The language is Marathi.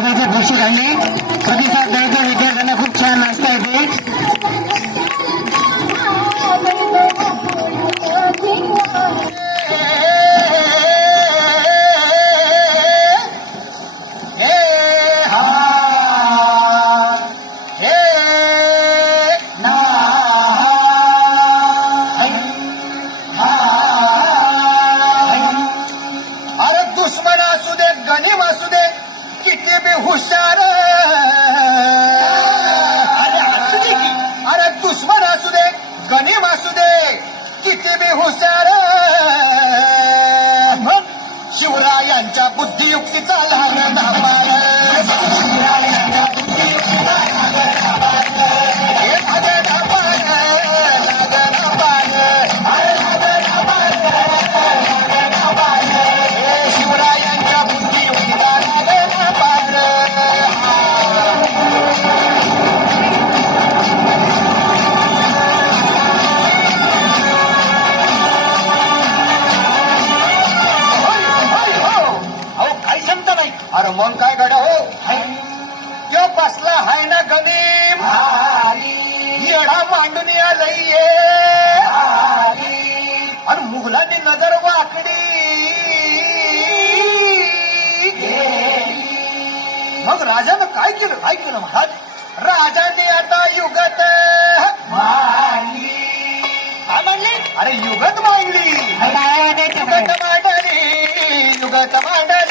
स्वागताचे प्रेक्षकांनी प्रतिसाद द्यायचा. विद्यार्थ्यांना खूप छान नाचता येते. दुश्मन असू दे गनीम असू दे किती बी हुशार अरे दुश्मन असू दे गनीम असू दे किती बी हुशार मग शिवरायांच्या बुद्धियुक्तीचा लहान धापार अरे मग काय गड हो यो बसला हाय ना गनीम येडा मांडून आलंय आणि मुघलांनी नजर वाकडी मग राजानं काय केलं महाराज राजाने आता युगत मांडली काय मांडली अरे युगत मांडली युगत मांडली